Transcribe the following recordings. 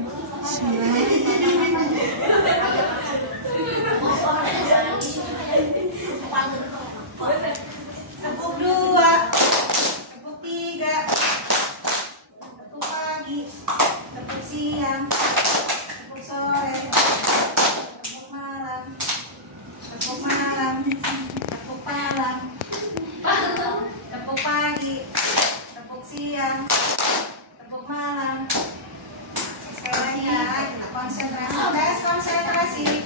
Tepuk 2, tepuk 3, tepuk pagi, tepuk siang, tepuk sore, tepuk malam, tepuk malam, tepuk malam, tepuk pagi, tepuk siang, tepuk malam. Sekali lagi ya, kita konsentrasi, tes konsentrasi.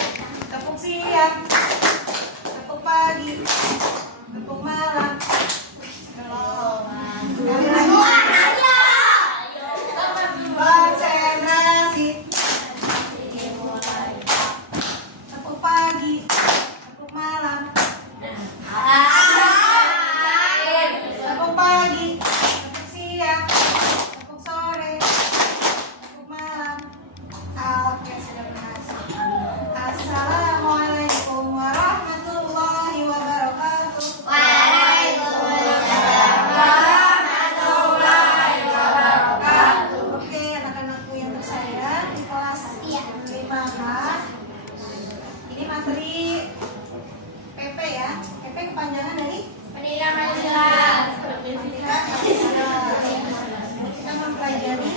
Tepuk siang, tepuk pagi, tepuk malam. Konsentrasi. Tepuk pagi, tepuk malam. Tepuk pagi, tepuk siang, tepuk sore, tepuk malam. Oke, sudah berhasil. Assalamualaikum warahmatullahi wabarakatuh. Oke, anak-anakku yang tersayang di kelas 5A. Ini materi PP ya. PP kepanjangan dari Pendidikan Pancasila. kita mempelajari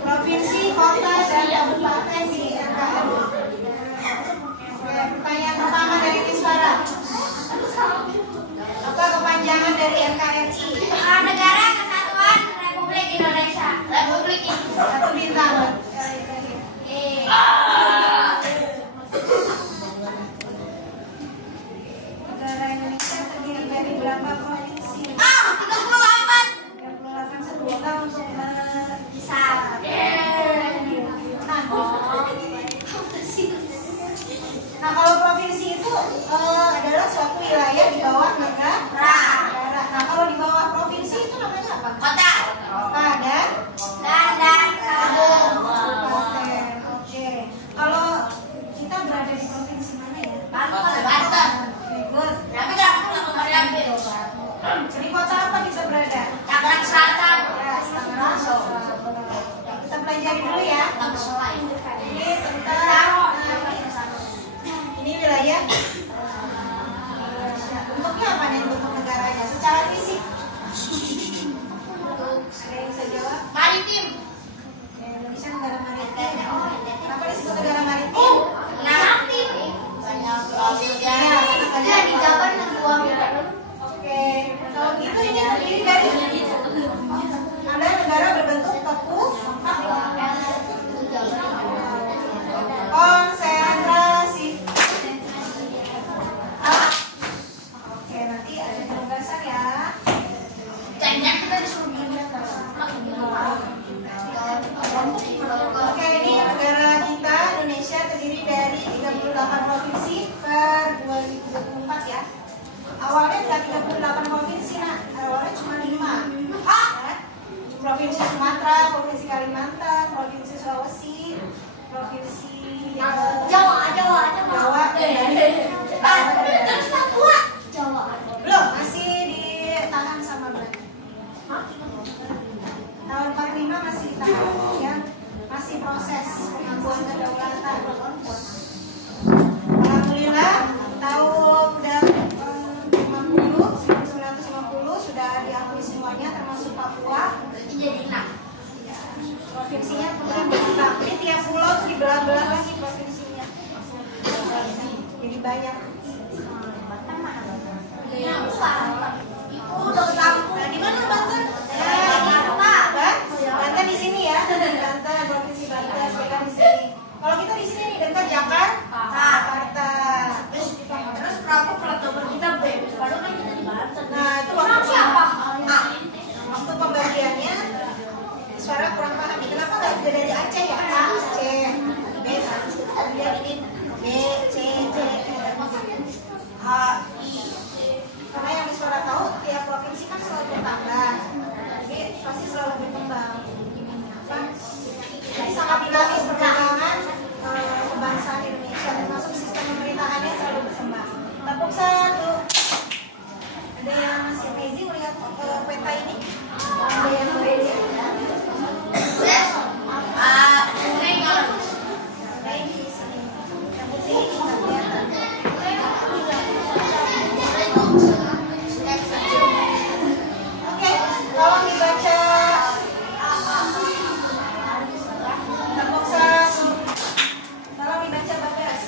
provinsi, kota, dan kabupaten di NKRI. Oke, pertanyaan pertama dari Kiswara. Apa kepanjangan dari NKRI? Negara Kesatuan Republik Indonesia. Republik Indonesia. Satu bintang. Negara Indonesia terdiri dari berapa provinsi? 38. 38, satu bintang untuk Bisa. Nah, kalau provinsi itu adalah suatu wilayah di bawah negara. Nah, kalau di bawah provinsi itu namanya apa? Kota. Kota dan kabupaten. Oke. Kalau kita berada di provinsi mana ya? Banten. Oke, good. Berapa dah? Aku diambil. Di kota apa kita berada? Tangerang Selatan. Ya, Tangerang Selatan. Kita pelajari dulu ya. Ini tentang ini wilayah. Bentuknya apa nih bentuk negaranya? Secara fisik. Ada yang bisa jawab? Maritim. Indonesia negara maritim. Kenapa disebut negara maritim? Banyak ya, di Jabar yang dua miliar. Oke, kalau gitu ini terdiri dari ada negara berbentuk tepu. Konsentrasi. Oke, nanti ada penugasan ya. Cengkeh kita disuruh Oke, ini negara kita Indonesia terdiri dari 38 provinsi per 2024 ya. Awalnya tidak 38 provinsi, nah awalnya cuma 5. Ya. Provinsi Sumatera, Provinsi Kalimantan, Provinsi Sulawesi, Provinsi Jawa. Terus Papua. Belum, masih ditahan sama Belanda. Tahun 45 masih ditahan ya. Masih proses pengakuan kedaulatan. Alhamdulillah tahun 1950 sudah diakui semuanya termasuk Papua. Jadi 6. Provinsinya kemudian berkembang. Jadi tiap pulau tuh dibelah-belah lagi provinsinya. Jadi banyak. Nah, di mana Banten? Banten di sini ya. Banten, provinsi Banten sekarang di sini. Kalau kita di sini nih dekat Jakarta. Terus berapa plat kita bebas? Padahal kan kita di Banten. Nah, itu waktu pembagiannya suara kurang paham. Kenapa nggak juga dari Aceh ya? A, C, B, kemudian ini B, C, D, H, I, C. Karena yang di suara tahu tiap provinsi kan selalu bertambah. Jadi pasti selalu berkembang. Jadi sangat dinamis perkembangan kebangsaan Indonesia, termasuk sistem pemerintahannya selalu berkembang. Tepuk 1. Oke, tolong dibaca. Tolong dibaca Bagas.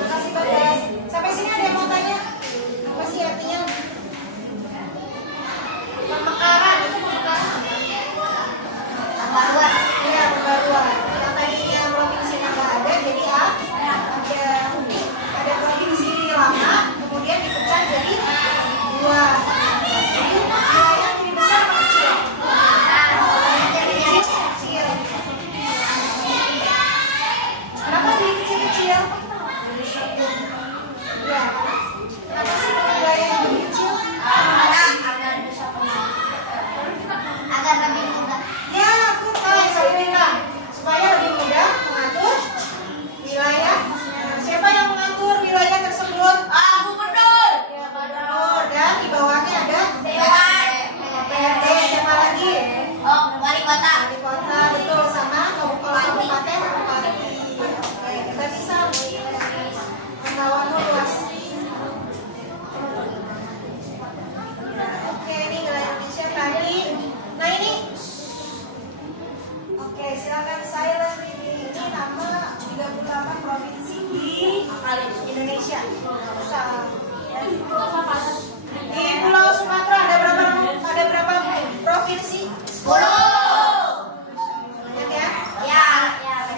Makasih Bagas. Sampai sini ada yang mau tanya? Apa sih artinya? Pemekaran itu pemekaran. Pembaruan. Iya, pembaruan. Yang tadinya provinsinya nggak ada, jadi ada provinsi lama, kemudian dipecah jadi dua. Jadi wilayah jadi besar atau kecil? Jadi kecil. Kenapa jadi kecil-kecil? Ya, kenapa sih wilayah yang lebih kecil? Agar lebih mudah. Ya, aku tahu saya bilang supaya lebih mudah mengatur wilayah. Siapa yang mengatur wilayah tersebut? Gubernur. Ya, gubernur. Dan di bawahnya ada Dewan. DPRD. Siapa lagi? Oh, wali kota. Wali kota, betul, sama kabupaten bupati. Oke, kita bisa membawamu luas. Oke, ini wilayah Indonesia tadi. Nah ini, oke, silakan silent reading. Ini nama 38 provinsi di Indonesia. Di Pulau Sumatera ada berapa provinsi? 10. Banyak ya? Ya.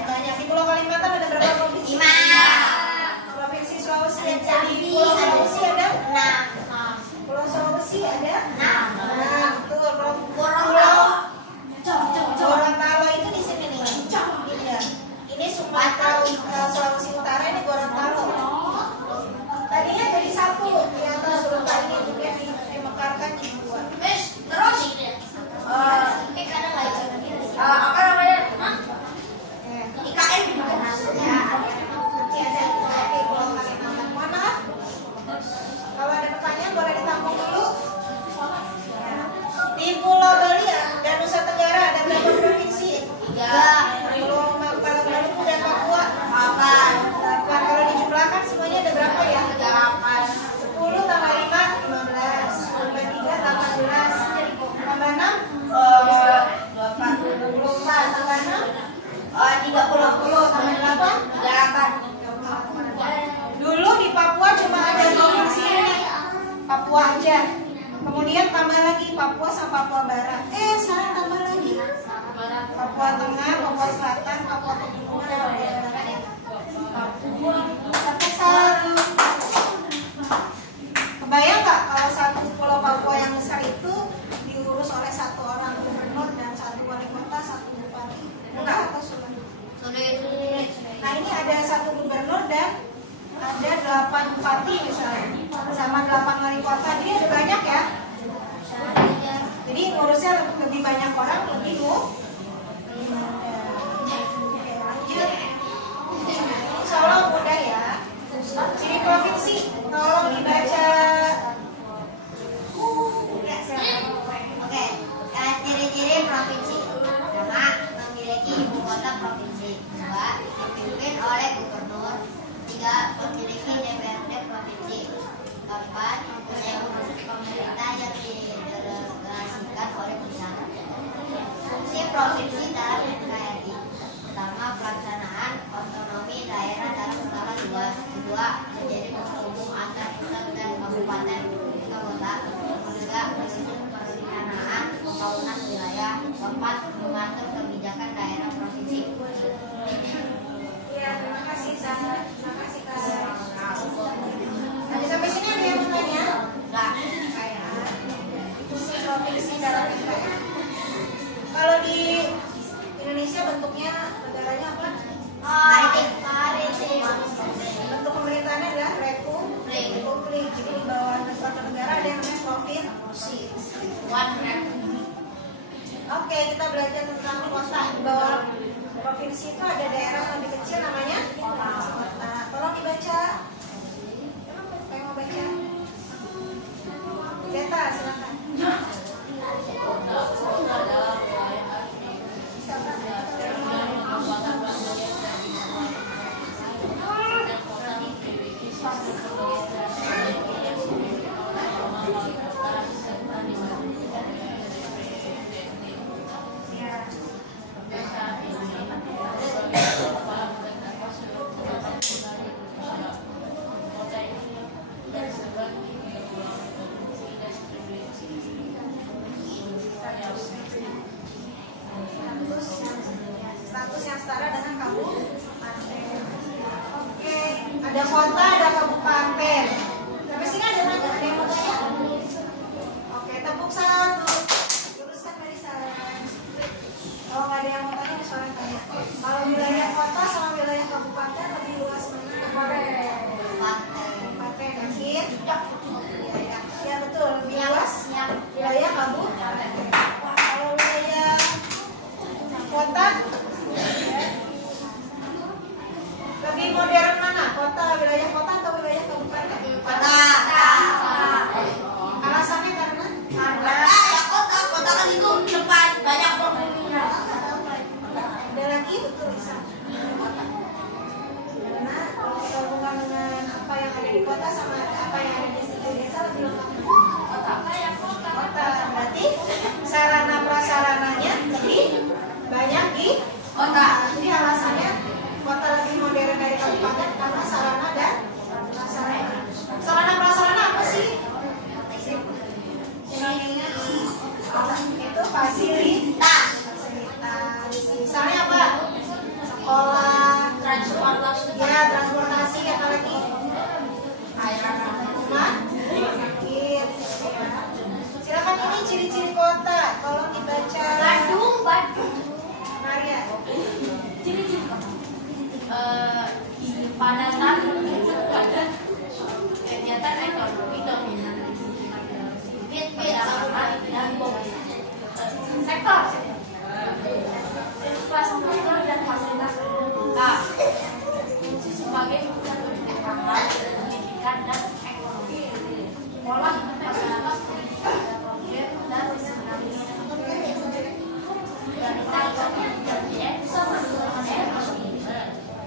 Banyak. Di Pulau Kalimantan ada berapa provinsi? 5. Provinsi Sulawesi ada di Pulau Sulawesi ada? 6. Pulau Sulawesi ada? 6. Nah, betul. Gorontalo. Gorontalo itu di sini nih. Ini ya. Ini Sumatera Sulawesi Utara, ini Gorontalo. Tadinya jadi satu di atas Gorontalo ini, kemudian dimekarkan jadi dua. Terus apa namanya? IKN juga Ya, nanti ada di Pulau Kalimantan. Mohon maaf. Kalau ada pertanyaan boleh ditampung dulu. Di Pulau Bali dan Nusa Tenggara ada berapa provinsi? 3. Pulau Maluku dan Papua 8. 8. Kalau dijumlahkan semuanya ada berapa ya? 8. 10 tambah 5 15. Tambah 3 18. Tambah 6 24. Tambah 6 30. Tambah 8 Dulu di Papua cuma ada provinsi ini, Papua aja. Kemudian tambah lagi Papua sama Papua Barat. Sekarang tambah lagi Papua Tengah, Papua Selatan, Papua Pegunungan, Papua Barat. Papua satu. Kebayang nggak kalau satu pulau Papua yang besar itu diurus oleh satu orang gubernur dan satu wali kota, satu bupati? Mudah atau sulit? Nah ini ada satu gubernur dan ada 8 bupati misalnya, sama 8 wali kota. Jadi ada banyak ya. Jadi ngurusnya lebih banyak orang, lebih mudah. Oke, lanjut. Insya Allah mudah ya. Ciri provinsi, tolong dibaca. Oke, ciri-ciri provinsi. Pertama, memiliki ibu kota provinsi. 2, dipimpin oleh gubernur. 3, memiliki DPRD provinsi. 4, mempunyai proses pemerintah yang didelegasikan oleh pusat. Fungsi provinsi dalam NKRI. Pertama, pelaksanaan otonomi daerah dalam skala luas. 2, menjadi penghubung antar pusat dan kabupaten kota. 3, menyusun perencanaan pembangunan wilayah. 4, mengatur kebijakan daerah provinsi. Ya, terima kasih Zahra. Terima kasih Kak. Nanti sampai sini ada yang mau tanya? Enggak. Fungsi provinsi dalam NKRI. Kalau di Indonesia bentuknya negaranya apa? Maritim. provinsi itu ada daerah yang lebih kecil namanya kota. Tolong dibaca. Siapa yang mau baca? Zeta, silakan. Status yang setara dengan kabupaten. Oke, ada kota, ada kabupaten. Sampai sini ada yang mau tanya? Oke, tepuk satu. Luruskan barisan. Kalau nggak ada yang mau tanya, bisa orang tanya. Kalau wilayah kota sama wilayah kabupaten lebih luas mana? Kabupaten. Yakin? Ya betul, lebih luas. Wilayah kabupaten. Kalau wilayah kota lebih modern mana? Kota, wilayah kota atau wilayah kabupaten? Kota. Alasannya karena? Ya kota kan itu tempat banyak penghuninya. Ada lagi betul bisa. Karena kalau kita hubungkan dengan apa yang ada di kota sama apa yang ada di desa lebih lengkap. Kota berarti sarana prasarananya lebih banyak di Kota. Jadi alasannya kota lebih modern dari kabupaten karena sarana dan prasarana. Sarana prasarana apa sih? Itu fasilitas. Misalnya apa? Sekolah, transportasi, apa lagi? Rumah sakit. Silakan, ini ciri-ciri kota. Tolong dibaca. Bandung. Maria. Ciri-ciri padatan pada kegiatan ekonomi dominan dan sektor infrastruktur dan fasilitas lengkap sebagai pusat pemerintahan, pendidikan dan ekonomi. Pola masyarakat pendidikan dan program dan diseminasi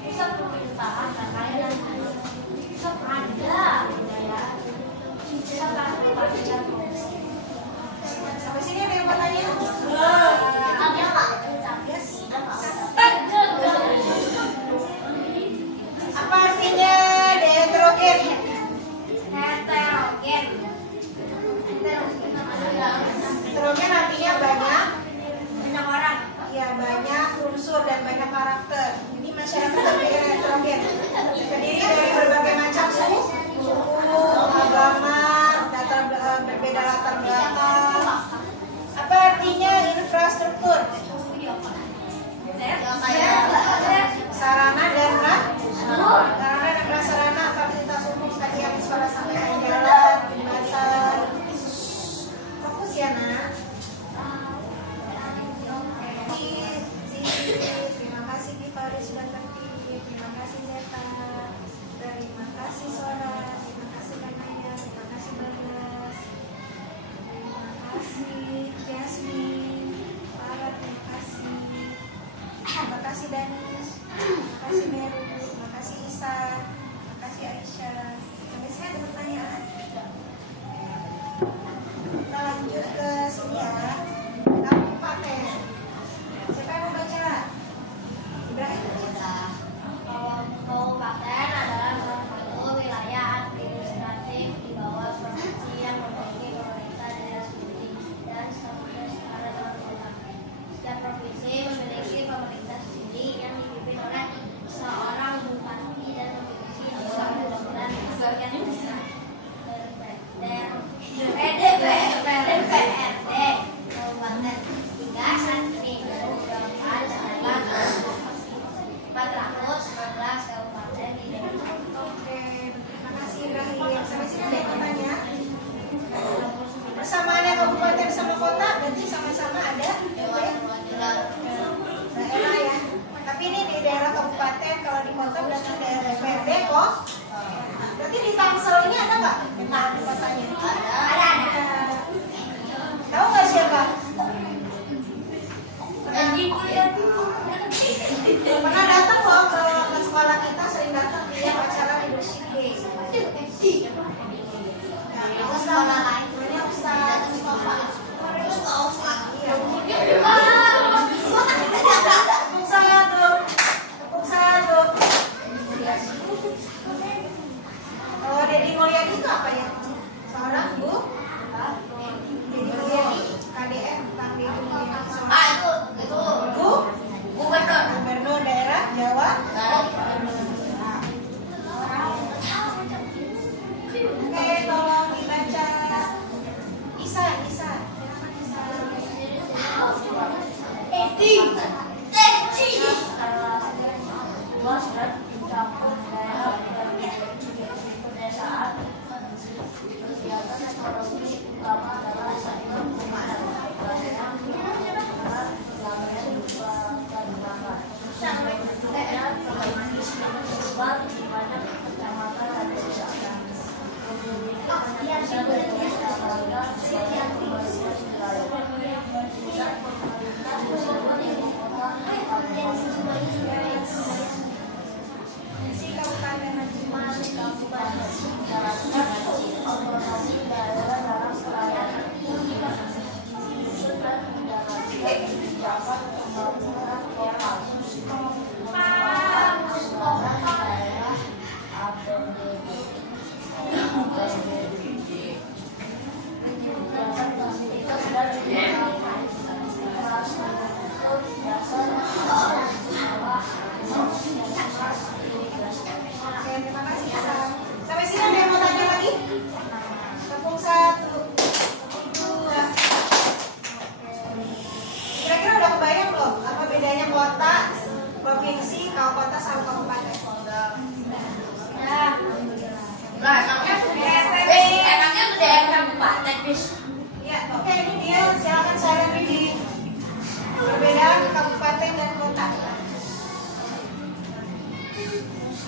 pusat pemerintahan dan layanan, pusat ada budaya, pusat transportasi dan produksi. Sampai sini ada yang mau tanya? Yes. Apa artinya heterogen? Heterogen artinya banyak orang. ya, banyak unsur dan banyak karakter. Jadi masyarakat berpikir heterogen, terdiri dari berbagai macam suku, agama, berbeda latar belakang. Apa artinya infrastruktur? Sarana dan prasarana, fasilitas umum tadi yang sudah sampaikan, jalan, jembatan. Fokus ya nak. Terima kasih Givari sudah terpilih. Terima kasih Zeta. Terima kasih Sora. Terima kasih Kanaya. Terima kasih Bagas. Terima kasih Jasmine. Farah, terima kasih. Terima kasih Danis. Terima kasih Meru. Terima kasih Isa. Terima kasih Aisyah. Sampai sini ada pertanyaan? Kita lanjut ke sini ya. Kabupaten. Siapa yang mau baca? Ibrahim. Kabupaten adalah salah satu wilayah administratif di bawah provinsi yang memiliki pemerintah daerah sendiri dan statusnya setara dengan kota. Setiap provinsi memiliki pemerintah sendiri yang dipimpin oleh seorang bupati dan memiliki 2 perwakilan rakyat desa. PDP toh? Berarti di Tangsel ini ada nggak kotanya? Ada. Tahu nggak siapa? Pernah datang loh ke sekolah kita, sering datang dia acara leadership day. Nah, itu sekolah lain, namanya Ustaz Mustafa. Iya. Tepuk satu. Oh, Dedi Mulyadi itu apa ya? Seorang Bu? Dedi Mulyadi, KDM, Kang Dedi Mulyadi. Itu Bu? gubernur. Gubernur daerah Jawa. Oke, tolong dibaca. Isa. Oke, terima kasih Isa. Sampai sini ada yang mau tanya lagi? Tepung 1, tepung 2. Kira-kira udah kebayang belum apa bedanya kota, provinsi, kota sama kabupaten? Emangnya itu daerah kabupaten, bis? Ya, oke, ini dia. Silakan share reading. Perbedaan kabupaten dan kota.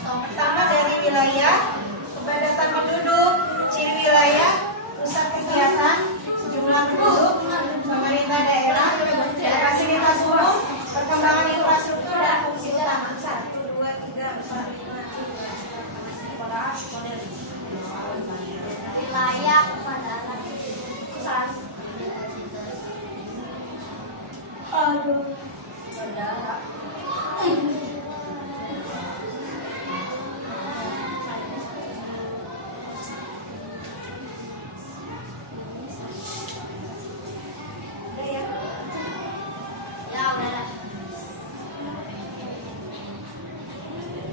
Pertama dari wilayah, kepadatan penduduk, ciri wilayah, pusat kegiatan, jumlah penduduk, pemerintah daerah, fasilitas umum, perkembangan infrastruktur dan fungsi utama. 1, 2, 3, 4, 5. Wilayah kepadatan pusat. Aduh.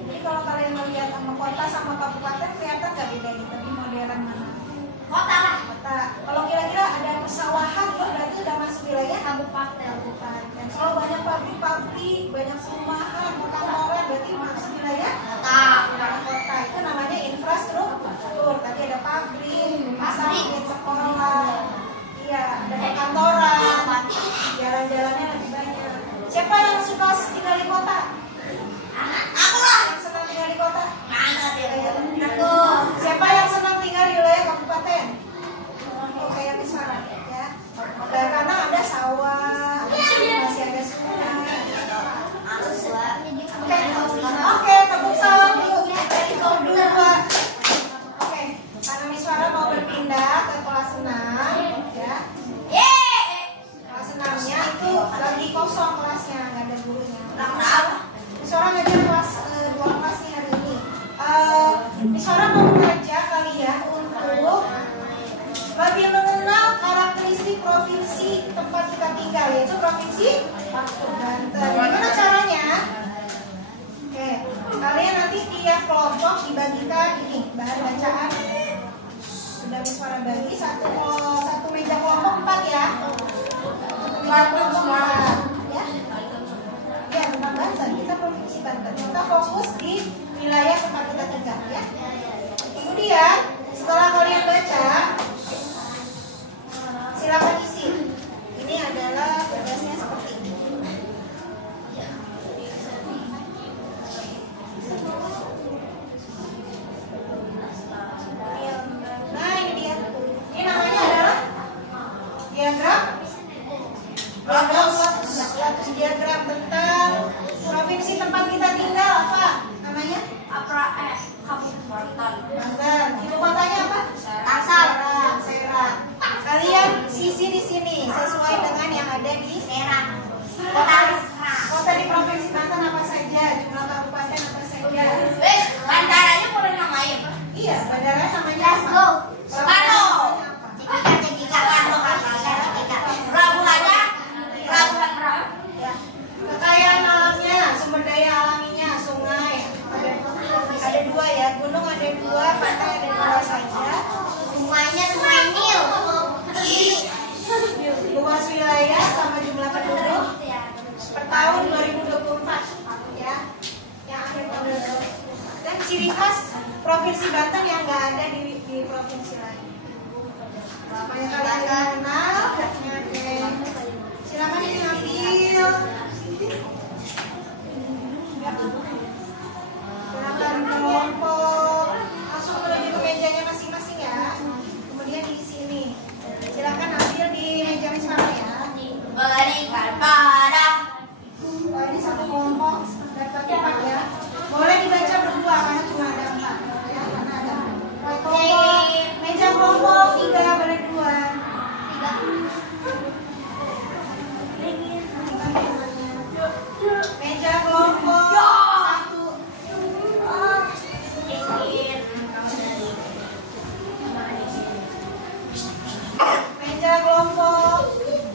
Jadi kalau kalian melihat sama kota sama kabupaten kelihatan nggak bedanya? Tapi modern mana? Kota lah. Kota. Kalau kira-kira ada persawahan, itu berarti udah masuk wilayah Kabupaten. kabupaten. Kalau banyak pabrik, banyak perumahan, perkantoran, berarti masuk wilayah kota. Itu namanya infrastruktur. Tadi ada pabrik, rumah sakit, sekolah, iya, ada perkantoran, jalan-jalannya lebih banyak. Siapa yang suka tinggal di kota? Aku lah. Yang senang tinggal di kota? Mana dia? Aku. Siapa yang senang tinggal di wilayah kabupaten? Oke, yang di sana ya. Karena ada sawah, masih ada sungai. Oke, tepuk tangan dulu. Kedua. Oke, karena Miswara mau berpindah ke kelas 6 ya. Kelas 6-nya itu lagi kosong kelasnya, nggak ada gurunya. Miswara ngajar kelas 2 kelas nih hari ini. Miswara mau mengajak kalian untuk lebih mengenal karakteristik provinsi tempat kita tinggal, yaitu provinsi Banten. Gimana caranya? Oke, kalian nanti tiap kelompok dibagikan ini bahan bacaan. Sudah Miswara bagi satu meja kelompok 4 ya. Satu meja kelompok 4 ya. Ya, tentang Banten. Kita provinsi Banten. Kita fokus di wilayah tempat kita tinggal ya. Kemudian setelah kalian baca, silakan isi. Ini adalah tugasnya seperti ini. dua, partai ada dua saja. Semuanya nil. Luas wilayah sama jumlah penduduk per tahun 2024 ya, yang akhir tahun 2024. Dan ciri khas provinsi Banten yang nggak ada di provinsi lain. Banyak kalian yang kenal, oke. Silakan diambil. Silakan kelompok langsung menuju ke mejanya masing-masing ya. Kemudian diisi ini. Silakan ambil di meja bersama ya. Berikan pada. Oh, ini satu kelompok dapat 4 ya. Boleh dibaca berdua karena cuma ada 4 ya, karena ada kelompok. Meja kelompok 3 boleh 2. 3. Meja kelompok 1. Meja kelompok 2.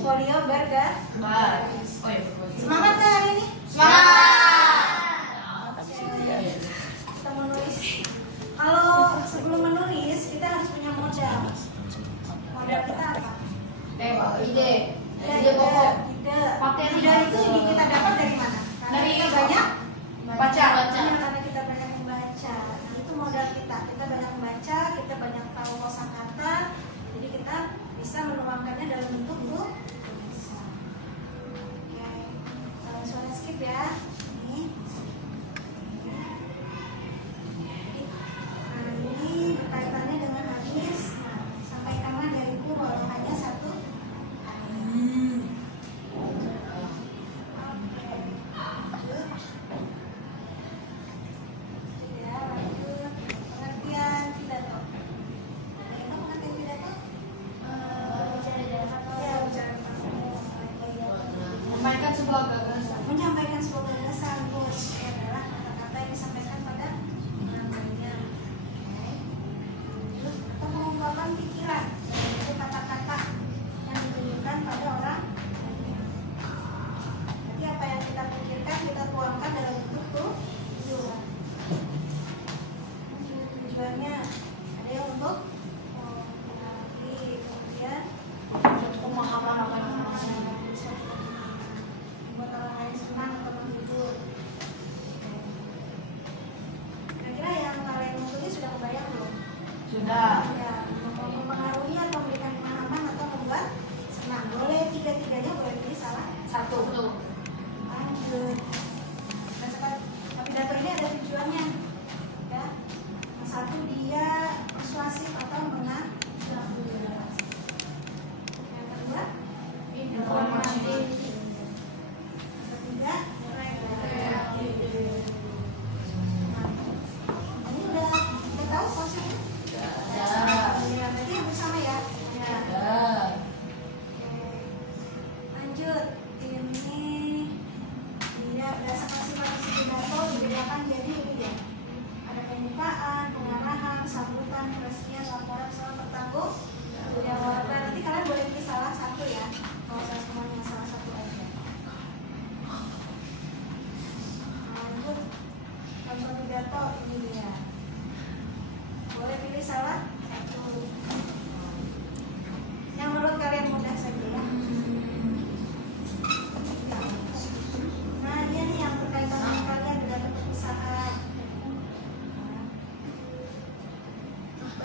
Folio burger. Semangat nggak hari ini? Semangat. Kita mau nulis. Kalau sebelum menulis kita harus punya modal. Modal kita apa? Ide. Ide pokok. Ide itu kita dapat dari mana? Karena kita banyak Baca. Karena kita banyak membaca. Nah, itu modal kita. Kita banyak membaca, kita banyak tahu kosakata. Jadi kita bisa menuangkannya dalam bentuk tulisan.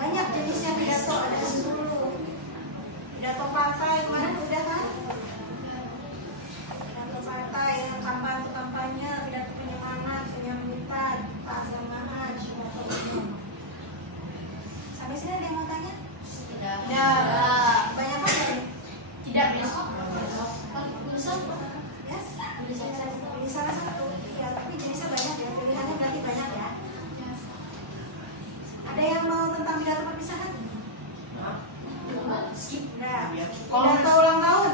Banyak jenisnya pidato, ada 10. Pidato partai kemarin udah kan? Pidato partai yang kampanye, pidato penyemangat, penyambutan, keagamaan, pidato umum. Sampai sini ada yang mau tanya? Tidak. Banyak apa? Tidak bisa. Yes? Pilih salah satu. Ya, tapi jenisnya banyak ya. Pilihannya berarti banyak ya. Ada yang mau tentang pidato perpisahan? Nah, pidato ulang tahun.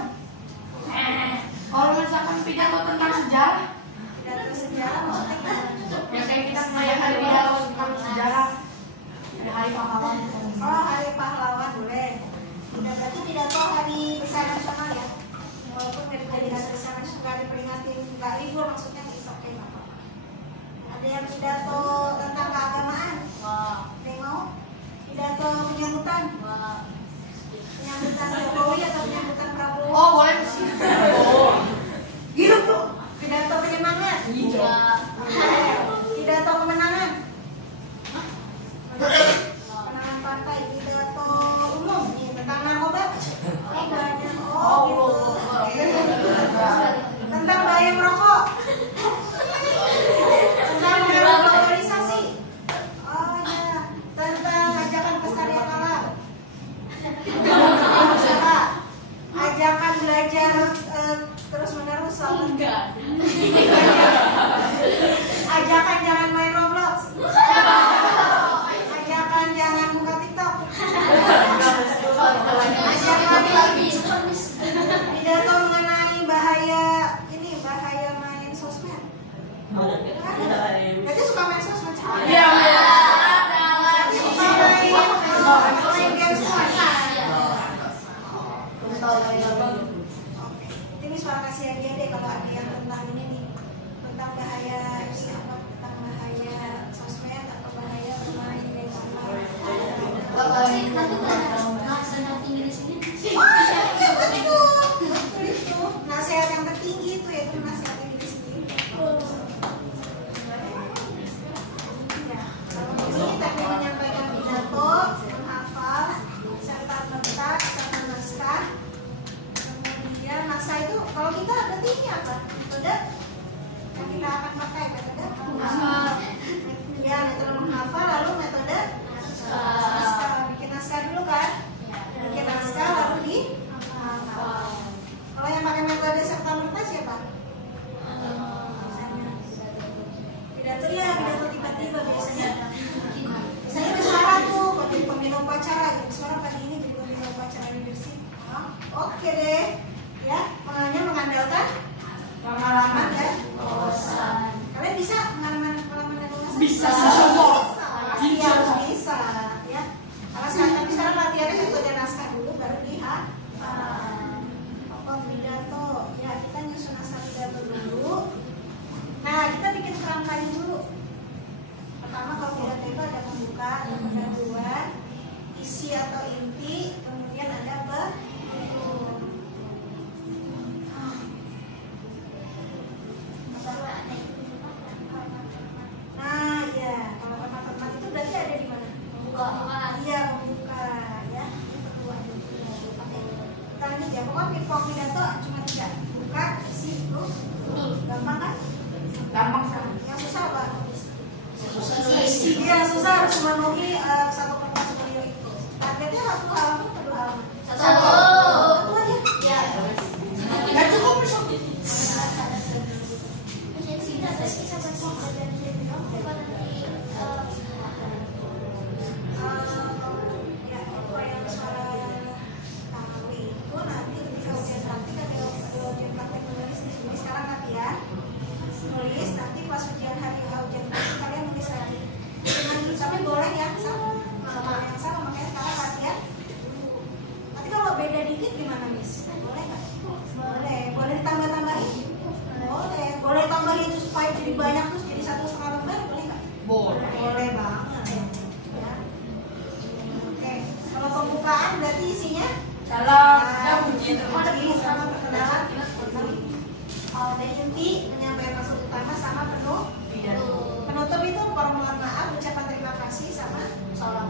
Kalau misalkan pidato tentang sejarah, Pidato sejarah maksudnya gimana? ya kayak kita kayak hari pidato tentang sejarah, ada hari pahlawan. Oh, hari pahlawan boleh. Udah berarti pidato hari besar nasional ya. Walaupun dari hari besar nasional diperingatin nggak libur maksudnya it's okay nggak apa-apa. Ada yang pidato tentang keagamaan. Ada yang mau? Pidato penyambutan. Penyambutan Jokowi atau penyambutan Prabowo? Oh boleh sih. Gitu tuh. Pidato penyemangat. Pidato kemenangan. Kemenangan partai. Pidato umum nih tentang narkoba. Oh banyak. Oh gitu. Tentang bahaya merokok. Tentang pengaruh globalisasi. Oh ya. Tentang ajakan pelestarian alam. Ajakan belajar terus menerus selama ajakan jangan main Roblox, ajakan jangan buka TikTok, ajakan pidato mengenai bahaya main sosmed. Berarti suka main sosmed? Iya. Berarti suka main game semua? Oke, ini suara kasihan dia deh kalau ada yang tentang ini nih, tentang bahaya ini apa, tentang bahaya sosmed atau bahaya bermain game online. Oh iya betul itu nasihat yang tertinggi itu yaitu nasihat diri sendiri. Ya, kalau ini teknik menyampaikan pidato, menghafal, serta mentak, serta naskah. Kemudian naskah itu kalau kita berarti ini apa? Metode yang kita akan pakai metode menghafal. Ya, metode menghafal lalu metode naskah. Bikin naskah dulu kan? Bikin naskah lalu dihafal. Kalau yang pakai metode serta merta siapa? Pidato ya, pidato tiba-tiba biasanya. Biasanya bersuara tuh, kalau jadi pemimpin upacara, jadi suara pagi ini jadi pemimpin upacara leadership. Oke deh, ya, hanya mengandalkan pengalaman dan wawasan. Kalian bisa pengalaman dan wawasan? Bisa. Pasti harus bisa, ya. Karena sekarang tapi sekarang latihannya metode naskah dulu, baru dihafal. Pidato, ya kita nyusun naskah pidato dulu. Nah, kita bikin kerangkanya dulu. Pertama kalau pidato itu ada pembuka, ada pendahuluan, isi atau inti, kemudian ada penutup. Nah, ya kalau tempat-tempat itu berarti ada di mana? Iya, pembuka, ya. Ini kedua ada kita ini ya, pokoknya pidato cuma 3, buka, isi, itu gampang kan? Gampang sih. Yang susah apa? Yang susah harus memenuhi satu portfolio itu. Targetnya 1 halaman atau 2 halaman? 1 aja. Nggak cukup bisa. Ya, kalau yang suara tahu itu nanti ketika ujian praktik ada ujian praktik menulis di sini. Sekarang latihan nulis, nanti pas ujian hari ujian praktik kalian nulis lagi. Tapi boleh ya sama yang sama, makanya sekarang latihan. Nanti kalau beda dikit gimana Miss? Boleh nggak? Boleh ditambah-tambahin? Boleh tambahin itu supaya jadi banyak terus jadi 1,5 lembar, boleh nggak? Boleh banget. Ya. Oke, kalau pembukaan berarti isinya Salam. puji sama perkenalan, ada inti menyampaikan maksud utama sama penutup itu permohonan maaf, ucapan terima kasih sama salam.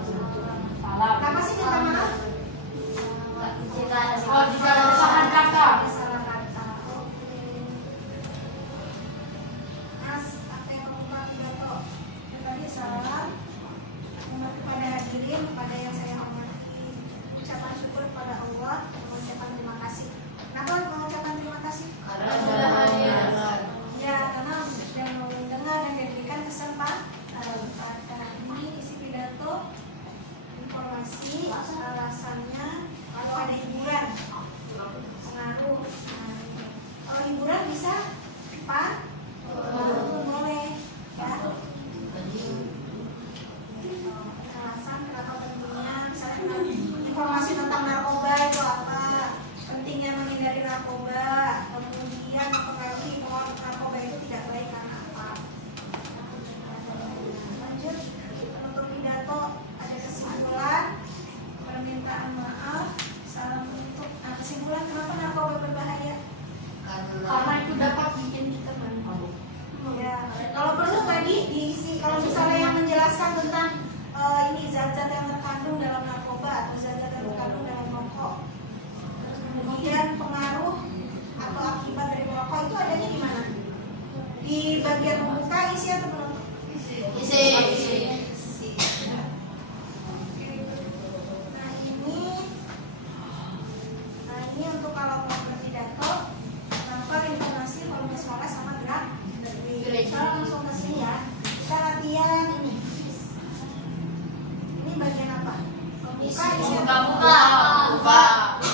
Buka.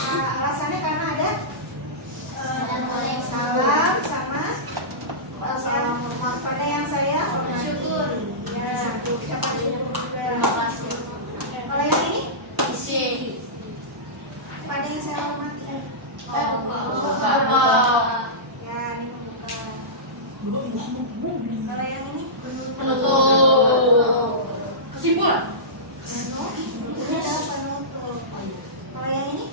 Alasannya karena ada salam sama pada yang saya Syukur. ya ucapan syukur juga. Kalau yang ini pada yang saya hormati ya ini membuka. Kalau yang ini Kesimpulan. ini adalah penutup. Kalau yang ini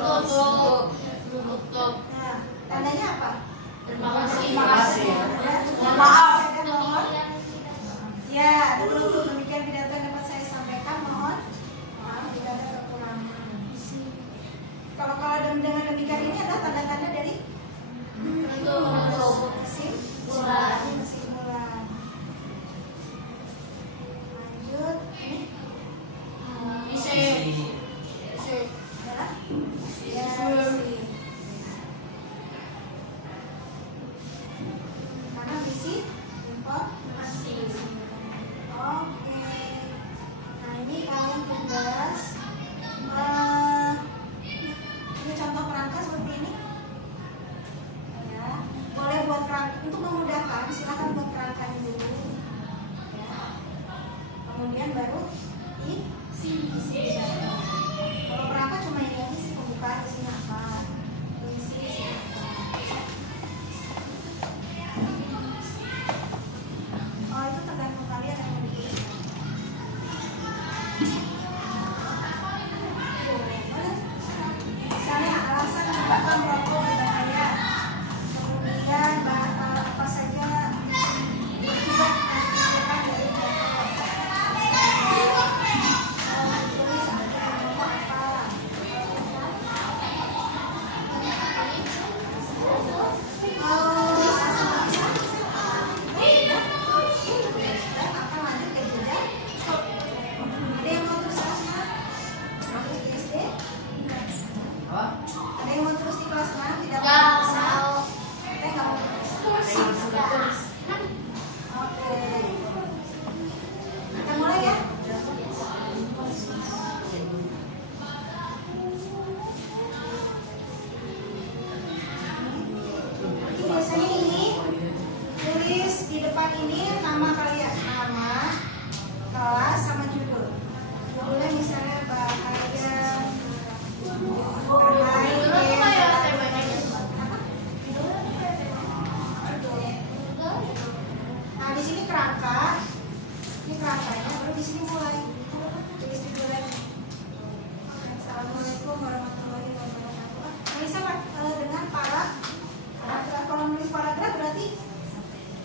Tutup. nah tandanya apa? Terima kasih. Maaf. Ya, dulu demikian pidato yang dapat saya sampaikan. Mohon maaf jika ada kekurangan. Kalau dengan demikian ini adalah tanda-tanda dari kesimpulan. Lanjut, ini adalah ya, karena misi informasi. Oke. Nah ini kalian tugas. Ini contoh kerangka seperti ini. Ya, boleh buat kerangka untuk memudahkan. Silakan buat kerangkanya dulu. Ya. Kemudian baru isi. Kalau kerangka cuma ini aja sih, pembukaan isi apa, isi apa. Oh itu tergantung kalian yang mau dituliskan. Misalnya alasan kenapa merokok berbahaya, kemudian apa saja akibat dan tindakan dari merokok. Tulis akibat merokok apa. Akan lanjut ke jenjang. Ada yang mau terus kelasnya? Terus di SD? Ada yang mau terus di kelas 6? Tidak bisa? Nggak mau terus. Oke. Kita mulai ya. Jadi biasanya ini tulis di depan ini nama kalian, nama, kelas sama judul. Judulnya misalnya bahaya, nah di sini kerangka, ini kerangkanya, baru di sini mulai tulis judulnya. Assalamualaikum warahmatullahi wabarakatuh. Bisa dengan paragraf. Kalau nulis paragraf berarti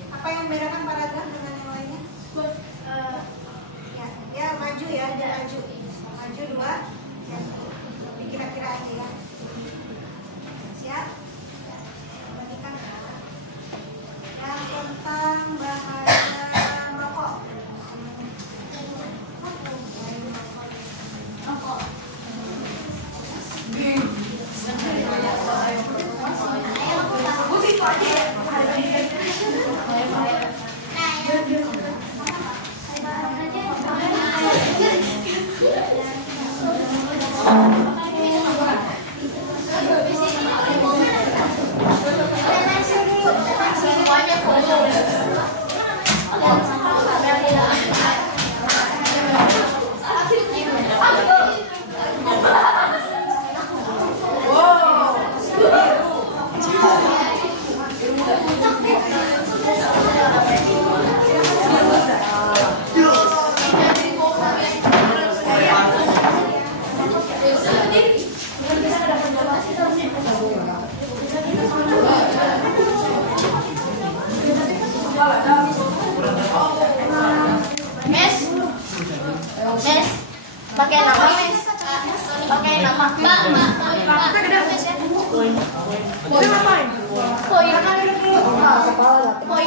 apa yang membedakan paragraf dengan yang lainnya? Ya maju ya, dia maju dua. Ya, kira-kira aja ya. Siap? Perhatikan ya. Yang tentang bahaya merokok. Rokok. Pakai nama. Poin ngapain? Poin.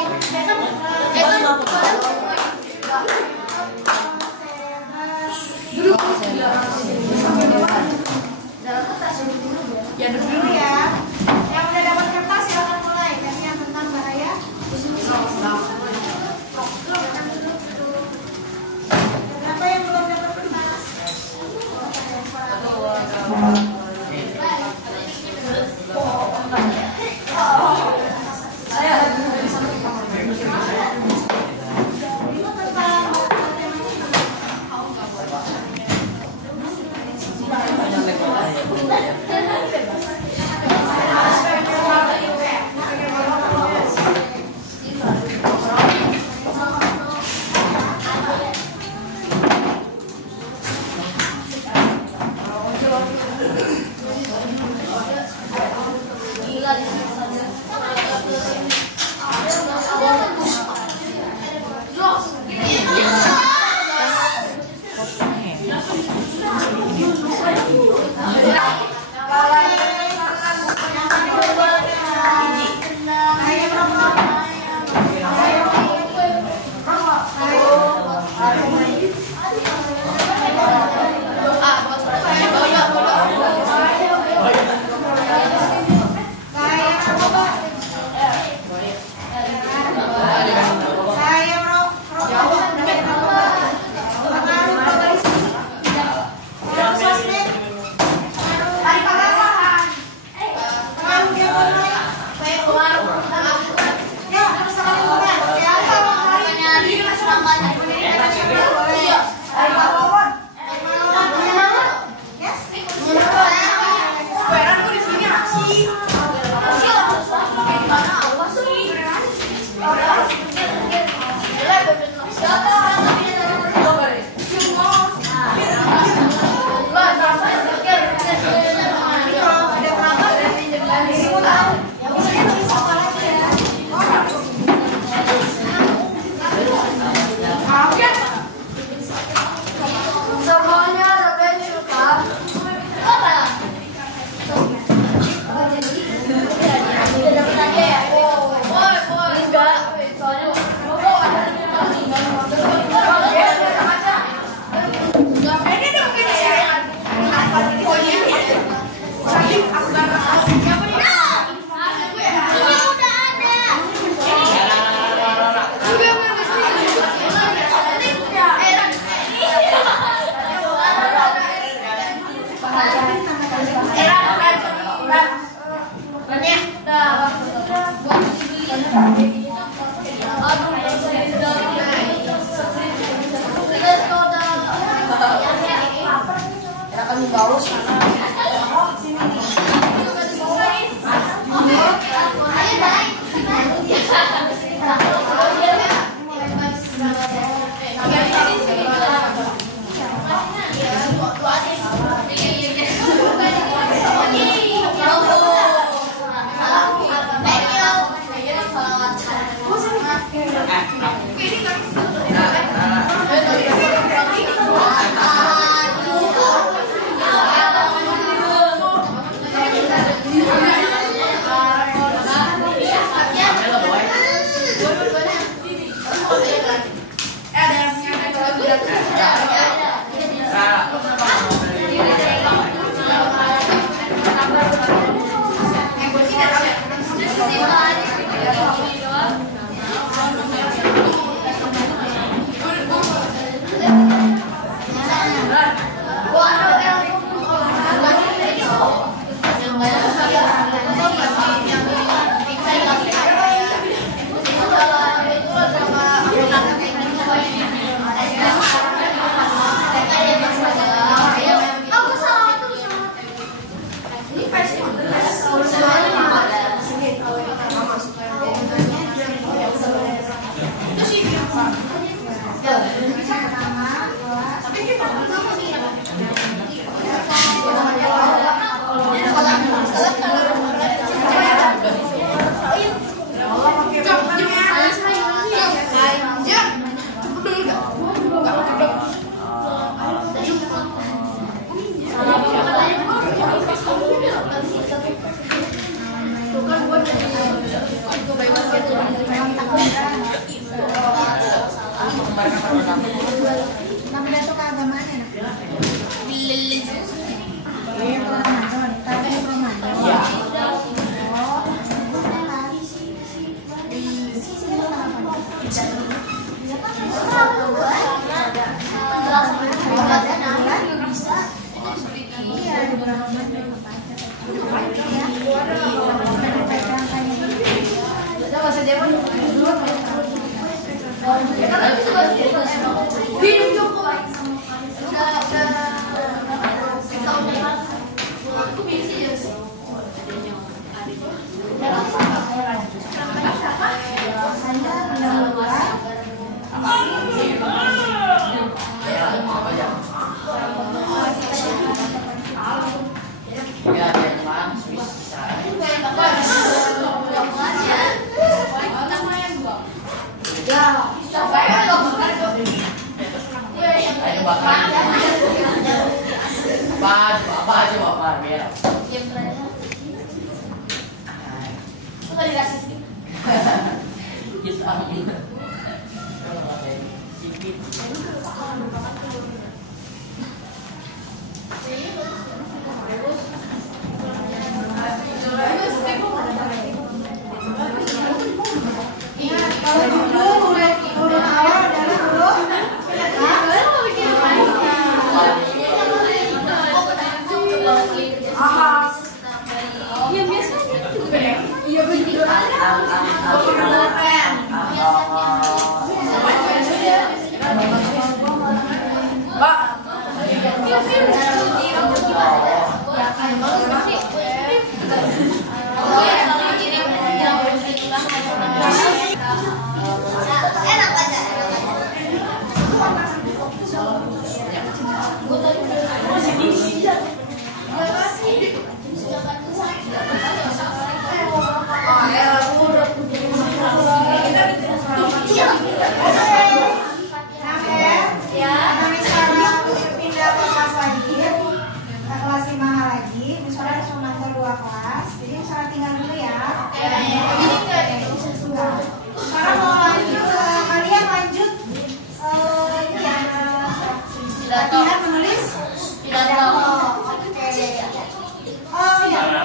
Ya dulu ya. Yang udah dapat kertas silakan mulai. Ini yang tentang bahaya. Kenapa yang belum dapat kertas?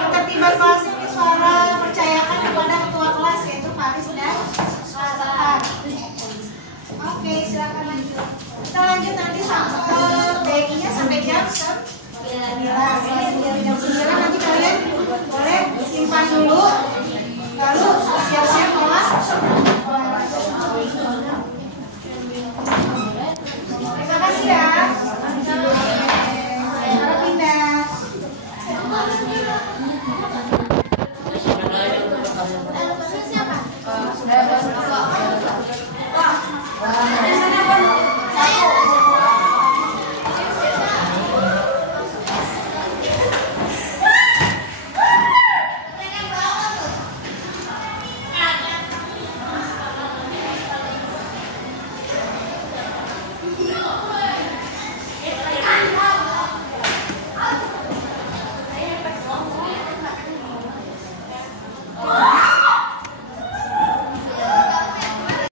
Ketertiban kelas ini suara percayakan kepada ketua kelas yaitu Faris dan Sarah. Oke, silakan lanjut. Kita lanjut nanti BI-nya sampai jam 9. Jam 9 nanti kalian boleh simpan dulu, lalu siap-siap kelas.